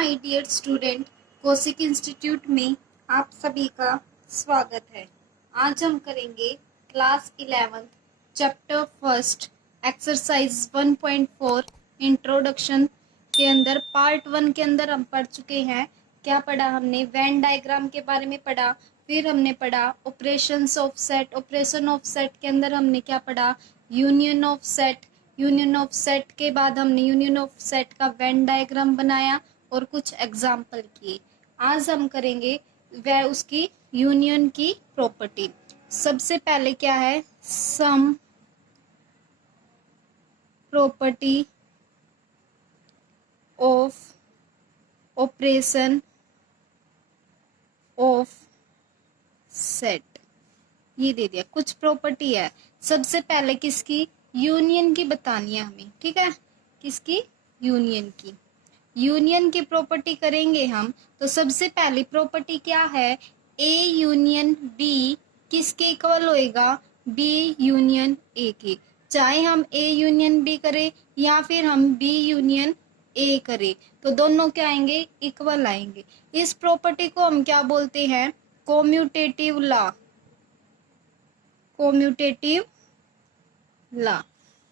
My dear student, Kaushik institute में आप सभी का स्वागत है। आज हम करेंगे class 11 chapter first exercise 1.4 introduction के अंदर पार्ट 1 के अंदर हम पढ़ चुके हैं। क्या पढ़ा हमने? वेन डायग्राम के बारे में पढ़ा। फिर हमने पढ़ा operations of set. Operation of set के अंदर हमने क्या पढ़ा? Union of set. Union of set के बाद हमने यूनियन ऑफ सेट का वेन डायग्राम बनाया और कुछ एग्जाम्पल किए। आज हम करेंगे वह उसकी यूनियन की प्रॉपर्टी। सबसे पहले क्या है? Sum property of operation of set. ये दे दिया, कुछ प्रॉपर्टी है। सबसे पहले किसकी? यूनियन की बतानी है हमें, ठीक है? किसकी? यूनियन की। यूनियन की प्रॉपर्टी करेंगे हम, तो सबसे पहली प्रॉपर्टी क्या है? ए यूनियन बी किसके इक्वल होएगा? बी यूनियन ए के। चाहे हम ए यूनियन बी करें या फिर हम बी यूनियन ए करें, तो दोनों क्या आएंगे? इक्वल आएंगे। इस प्रॉपर्टी को हम क्या बोलते हैं? कोम्यूटेटिव लॉ। कोम्यूटेटिव लॉ।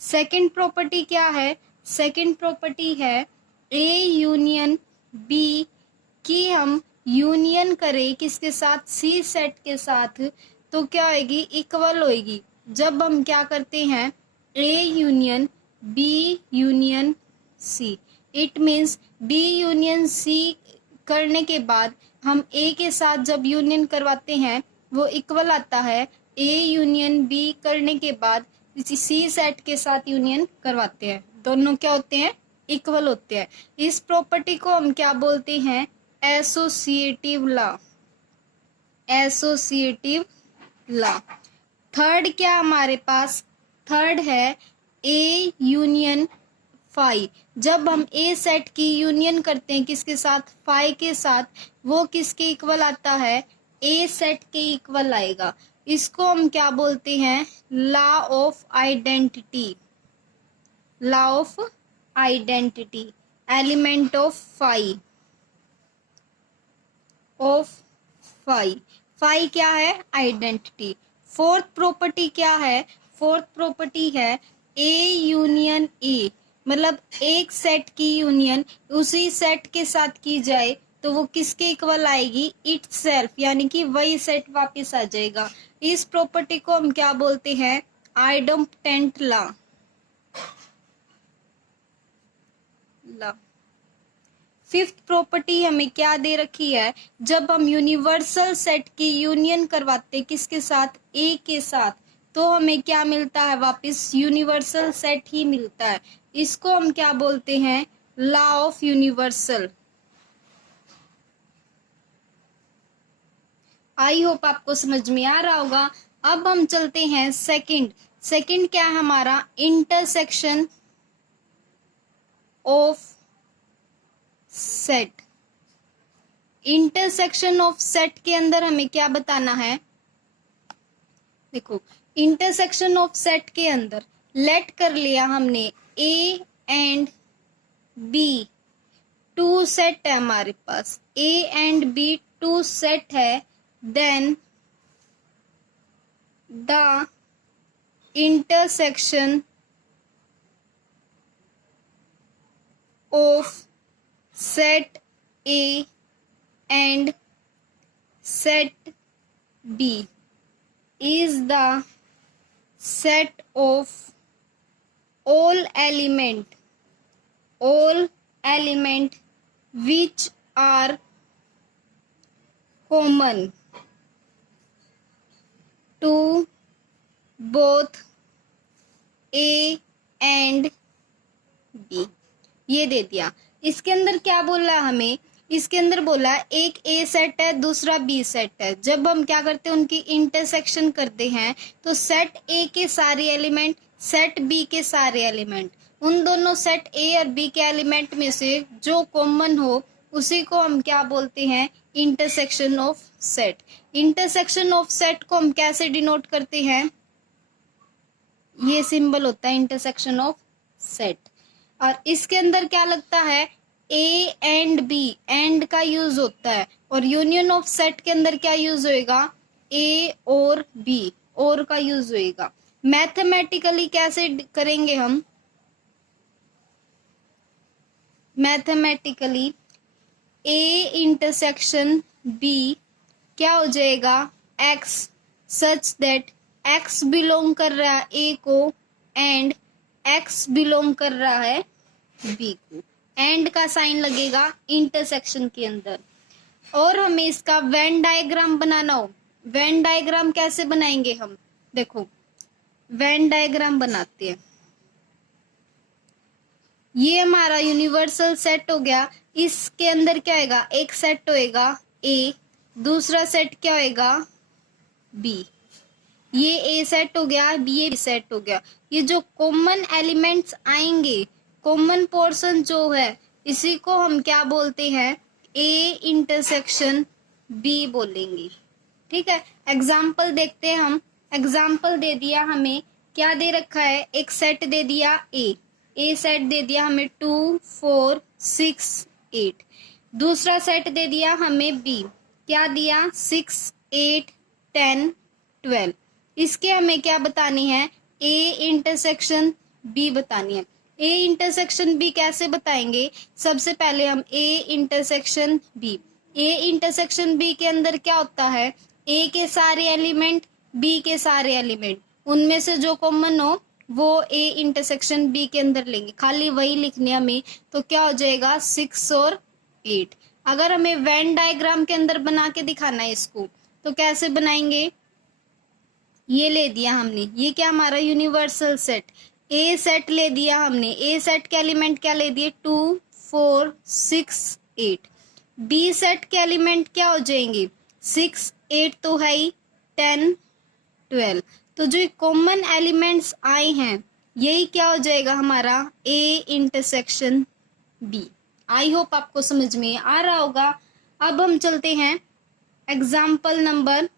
सेकंड प्रॉपर्टी क्या है? सेकंड प्रॉपर्टी है ए यूनियन बी की हम यूनियन करें किसके साथ? सी सेट के साथ, तो क्या होगी? इक्वल होगी। जब हम क्या करते हैं? A union B union C, it means B union C करने के बाद हम ए के साथ जब यूनियन करवाते हैं वो इक्वल आता है। ए यूनियन बी करने के बाद सी सेट के साथ यूनियन करवाते हैं, दोनों क्या होते हैं? इक्वल होते हैं। इस प्रॉपर्टी को हम क्या बोलते हैं? Associative law. Associative law. Third क्या हमारे पास? थर्ड है ए यूनियन फाई। जब हम ए सेट की यूनियन करते हैं किसके साथ? फाई के साथ, वो किसके इक्वल आता है? ए सेट के इक्वल आएगा। इसको हम क्या बोलते हैं? Law of identity. Law of identity. Element of phi. Of phi. Phi क्या है? आइडेंटिटी। फोर्थ प्रॉपर्टी क्या है? फोर्थ प्रॉपर्टी है ए यूनियन ए, मतलब एक सेट की यूनियन उसी सेट के साथ की जाए तो वो किसके इक्वल आएगी? इटसेल्फ, यानी कि वही सेट वापस आ जाएगा। इस प्रॉपर्टी को हम क्या बोलते हैं? Identity law. फिफ्थ प्रॉपर्टी हमें क्या दे रखी है? जब हम यूनिवर्सल सेट की यूनियन करवाते किसके साथ? ए के साथ, तो हमें क्या मिलता है? वापस यूनिवर्सल सेट ही मिलता है। इसको हम क्या बोलते हैं? Law of universal. I hope आपको समझ में आ रहा होगा। अब हम चलते हैं सेकंड। सेकंड क्या है हमारा? Intersection of set. Intersection of set के अंदर हमें क्या बताना है? देखो, इंटरसेक्शन ऑफ सेट के अंदर लेट कर लिया हमने A and B, two set है हमारे पास। A and B two set है। Then the intersection of set A and set B is the set of all element which are common to both A and B। ये दे दिया। इसके अंदर क्या बोला हमें? इसके अंदर बोला एक ए सेट है, दूसरा बी सेट है। जब हम क्या करते हैं? उनकी इंटरसेक्शन करते हैं तो सेट ए के सारे एलिमेंट, सेट बी के सारे एलिमेंट, उन दोनों सेट ए और बी के एलिमेंट में से जो कॉमन हो उसी को हम क्या बोलते हैं? Intersection of set. Intersection of set को हम कैसे डिनोट करते हैं? ये सिंबल होता है इंटरसेक्शन ऑफ सेट। और इसके अंदर क्या लगता है? ए एंड बी, एंड का यूज होता है, और यूनियन ऑफ सेट के अंदर क्या यूज होएगा, ए और बी, और का यूज होएगा। मैथमेटिकली कैसे करेंगे हम, मैथमेटिकली ए इंटरसेक्शन बी क्या हो जाएगा, x, such that x belong कर रहा है ए को एंड एक्स बिलोंग कर रहा है बी को। एंड का साइन लगेगा इंटरसेक्शन के अंदर। और हमें इसका वेन डायग्राम बनाना हो, वेन डायग्राम कैसे बनाएंगे हम, देखो वेन डायग्राम बनाते हैं। ये हमारा यूनिवर्सल सेट हो गया, इसके अंदर क्या होएगा, एक सेट होएगा ए, दूसरा सेट क्या होएगा बी। ये ए सेट हो गया, ये बी सेट हो गया। ये जो कॉमन एलिमेंट्स आएंगे, कॉमन पोर्शन जो है, इसी को हम क्या बोलते हैं, ए इंटरसेक्शन बी बोलेंगे। ठीक है, एग्जाम्पल देखते हैं हम। एग्जाम्पल दे दिया हमें, क्या दे रखा है, एक सेट दे दिया ए सेट दे दिया हमें 2 4 6 8। दूसरा सेट दे दिया हमें बी, क्या दिया 6 8 10 12। इसके हमें क्या बतानी है, ए इंटरसेक्शन बी बतानी है। ए इंटरसेक्शन बी कैसे बताएंगे, सबसे पहले हम A intersection B, A intersection B के अंदर क्या होता है, ए के सारे एलिमेंट, बी के सारे एलिमेंट, उनमें से जो कॉमन हो वो ए इंटरसेक्शन बी के अंदर लेंगे, खाली वही लिखने हमें। तो क्या हो जाएगा 6 और 8। अगर हमें वेन डायग्राम के अंदर बना के दिखाना है इसको, तो कैसे बनाएंगे, ये ले दिया हमने, ये क्या हमारा यूनिवर्सल सेट, ए सेट ले दिया हमने, ए सेट के एलिमेंट क्या ले दिए 2 4 6 8। बी सेट के एलिमेंट क्या हो जाएंगे 6 8 तो है ही, 10 12। तो जो कॉमन एलिमेंट्स आए हैं यही क्या हो जाएगा हमारा A intersection B. I hope आपको समझ में आ रहा होगा। अब हम चलते हैं एग्जाम्पल नंबर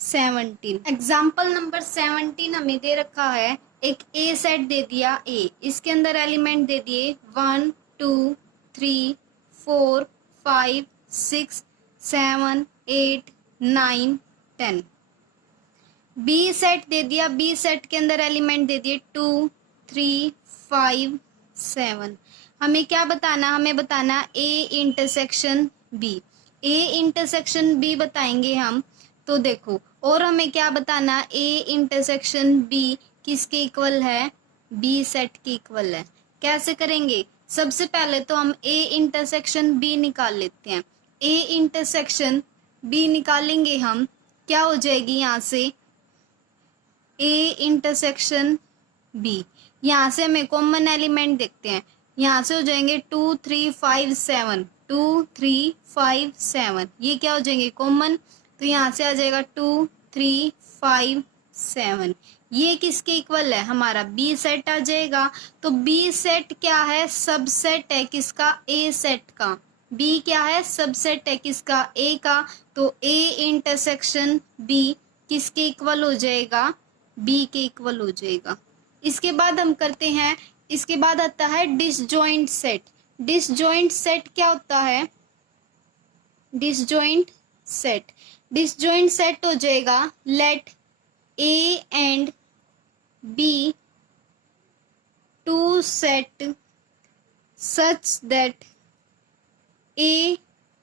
17। एग्जाम्पल नंबर 17 हमें दे रखा है, एक ए सेट दे दिया ए, इसके अंदर एलिमेंट दे दिए 1 2 3 4 5 6 7 8 9 10। बी सेट दे दिया, बी सेट के अंदर एलिमेंट दे दिए 2 3 5 7। हमें क्या बताना, हमें बताना A intersection B, A intersection B बताएंगे हम। तो देखो, और हमें क्या बताना, ए इंटरसेक्शन बी किसके इक्वल है, बी सेट के इक्वल है। कैसे करेंगे, सबसे पहले तो हम ए इंटरसेक्शन बी निकाल लेते हैं। ए इंटरसेक्शन बी निकालेंगे हम, क्या हो जाएगी यहाँ से ए इंटरसेक्शन बी, यहाँ से हमें कॉमन एलिमेंट देखते हैं, यहाँ से हो जाएंगे 2 3 5 7, 2 3 5 7, ये क्या हो जाएंगे कॉमन। तो यहाँ से आ जाएगा 2 3 5 7, ये किसके इक्वल है, हमारा बी सेट आ जाएगा। तो बी सेट क्या है, सबसेट है किसका, ए सेट का। बी क्या है, सबसेट है किसका, ए का। तो ए इंटरसेक्शन बी किसके इक्वल हो जाएगा, बी के इक्वल हो जाएगा। इसके बाद हम करते हैं, इसके बाद आता है डिसजॉइंट सेट। डिसजॉइंट सेट क्या होता है, डिसजॉइंट सेट, डिसजॉइंट सेट हो जाएगा let A and B two set such that A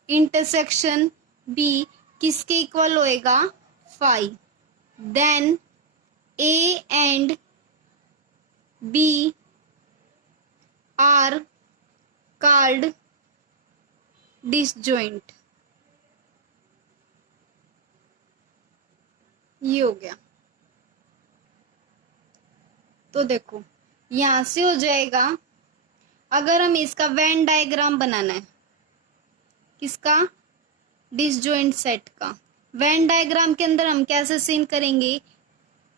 intersection B किसके इक्वल होएगा 5, then A and B are called disjoint। ये हो गया। तो देखो यहां से हो जाएगा, अगर हम इसका वेन डायग्राम बनाना है, किसका, डिसजॉइंट सेट का। वेन डायग्राम के अंदर हम कैसे सीन करेंगे,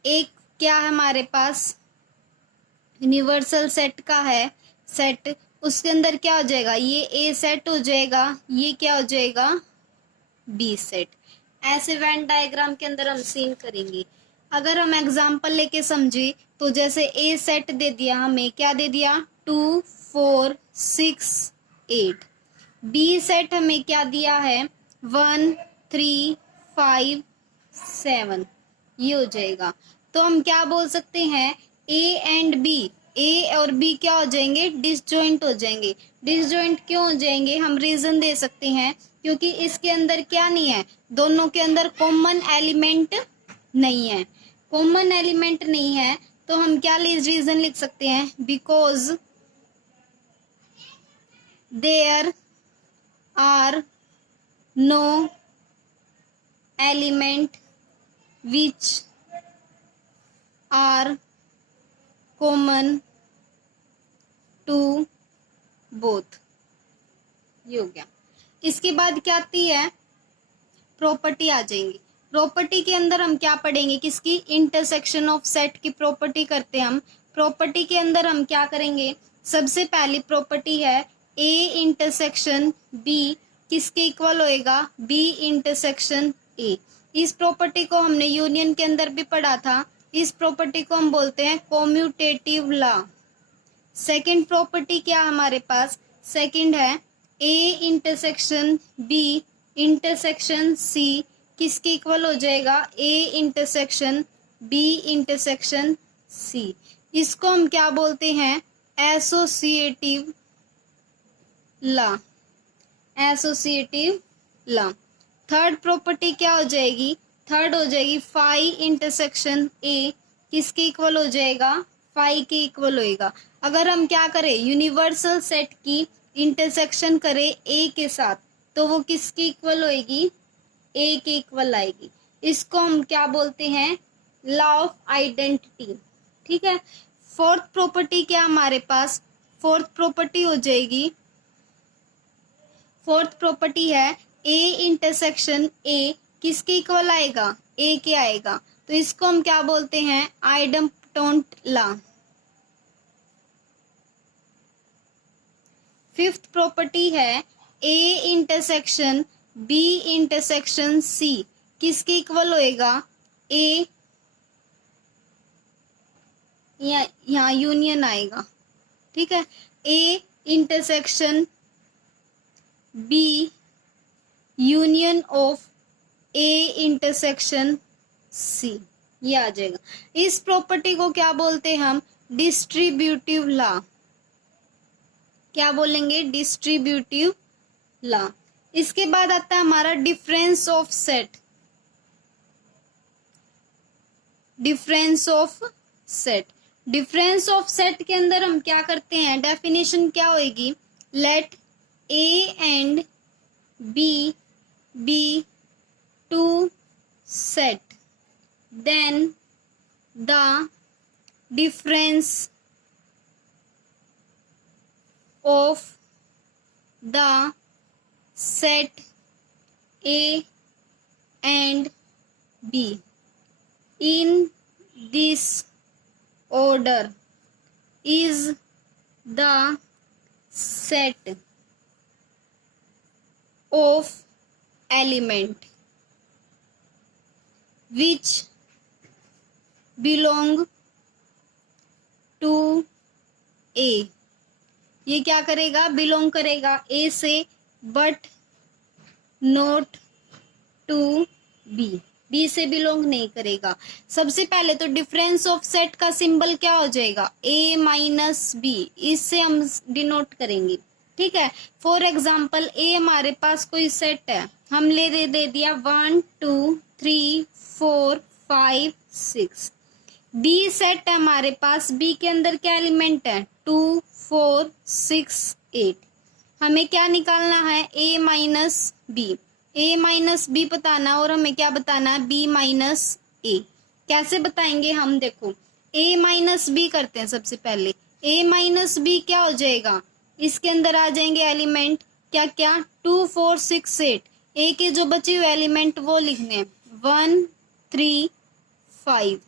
एक क्या है हमारे पास यूनिवर्सल सेट का है सेट, उसके अंदर क्या हो जाएगा, ये ए सेट हो जाएगा, ये क्या हो जाएगा बी सेट। ऐसे वेन डायग्राम के अंदर हम सीन करेंगे। अगर हम एग्जांपल लेके समझे तो जैसे ए सेट दे दिया हमें, क्या दे दिया 2 4 6 8, बी सेट हमें क्या दिया है, 1 3 5 7, ये हो जाएगा। तो हम क्या बोल सकते हैं, ए एंड बी, ए और बी क्या हो जाएंगे, डिसजॉइंट हो जाएंगे। डिसजॉइंट क्यों हो जाएंगे, हम रीजन दे सकते हैं, क्योंकि इसके अंदर क्या नहीं है, दोनों के अंदर कॉमन एलिमेंट नहीं है। कॉमन एलिमेंट नहीं है तो हम क्या रीजन लिख सकते हैं, because there are no element which are common to both. ये हो गया। इसके बाद क्या आती है, प्रॉपर्टी आ जाएंगी। प्रॉपर्टी के अंदर हम क्या पढ़ेंगे, किसकी, इंटरसेक्शन ऑफ सेट की प्रॉपर्टी करते हैं हम। प्रॉपर्टी के अंदर हम क्या करेंगे, सबसे पहली प्रॉपर्टी है ए इंटरसेक्शन बी किसके इक्वल होएगा, बी इंटरसेक्शन ए। इस प्रॉपर्टी को हमने यूनियन के अंदर भी पढ़ा था। इस प्रॉपर्टी को हम बोलते हैं कॉम्यूटेटिव लॉ। सेकंड प्रॉपर्टी क्या हमारे पास, सेकंड है A intersection B intersection C किसके इक्वल हो जाएगा, A intersection B intersection C. इसको हम क्या बोलते हैं, associative law, associative law. Third property क्या हो जाएगी, थर्ड हो जाएगी फाई इंटरसेक्शन ए किसके इक्वल हो जाएगा, फाई के इक्वल होएगा। अगर हम क्या करें, यूनिवर्सल सेट की इंटरसेक्शन करें ए के साथ तो वो किसके इक्वल होएगी, ए के इक्वल आएगी। इसको हम क्या बोलते हैं, लॉ ऑफ आइडेंटिटी। ठीक है। फोर्थ प्रॉपर्टी क्या हमारे पास, फोर्थ प्रॉपर्टी हो जाएगी, फोर्थ प्रॉपर्टी है ए इंटरसेक्शन ए किसके इक्वल आएगा, ए के आएगा। तो इसको हम क्या बोलते हैं, आइडेम्प्टोंट लॉ। फिफ्थ प्रॉपर्टी है A intersection B intersection C किसके इक्वल होएगा, ए, यहाँ यूनियन आएगा। ठीक है। A intersection B union of A intersection C, ये आ जाएगा। इस प्रॉपर्टी को क्या बोलते हैं हम, डिस्ट्रीब्यूटिव लॉ। क्या बोलेंगे, डिस्ट्रीब्यूटिव लॉ। इसके बाद आता है हमारा difference of set. Difference of set, difference of set के अंदर हम क्या करते हैं, डेफिनेशन क्या होगी, let A and B be two set then the difference of the set A and B in this order is the set of element which belong to A। ये क्या करेगा, बिलोंग करेगा ए से but not to B, B से belong नहीं करेगा। सबसे पहले तो डिफरेंस ऑफ सेट का सिंबल क्या हो जाएगा, ए माइनस बी, इससे हम डिनोट करेंगे। ठीक है। फॉर एग्जाम्पल ए हमारे पास कोई सेट है, हम दे दिया 1 2 3 4 5 6। बी सेट है हमारे पास, बी के अंदर क्या एलिमेंट है, 2 4 6 8। हमें क्या निकालना है, a minus B, a minus B बताना और हमें क्या बताना है, b माइनस ए। कैसे बताएंगे हम, देखो a माइनस बी करते हैं। सबसे पहले a माइनस बी क्या हो जाएगा, इसके अंदर आ जाएंगे एलिमेंट क्या क्या, 2 4 6 8। a के जो बचे हुए एलिमेंट वो लिखने हैं 1 3 5।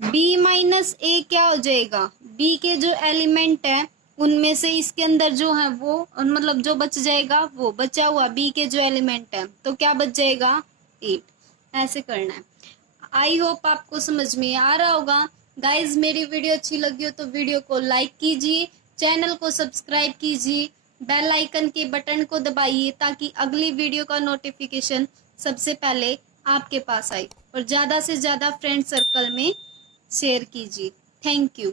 b माइनस ए क्या हो जाएगा, b के जो एलिमेंट है उनमें से इसके अंदर जो है वो, मतलब जो बच जाएगा वो बचा हुआ b के जो एलिमेंट है तो क्या बच जाएगा 8। ऐसे करना है। आई होप आपको समझ में आ रहा होगा। गाइज मेरी वीडियो अच्छी लगी हो तो वीडियो को लाइक कीजिए, चैनल को सब्सक्राइब कीजिए बेल आइकन के बटन को दबाइए ताकि अगली वीडियो का नोटिफिकेशन सबसे पहले आपके पास आए और ज़्यादा से ज़्यादा फ्रेंड सर्कल में शेयर कीजिए। Thank you.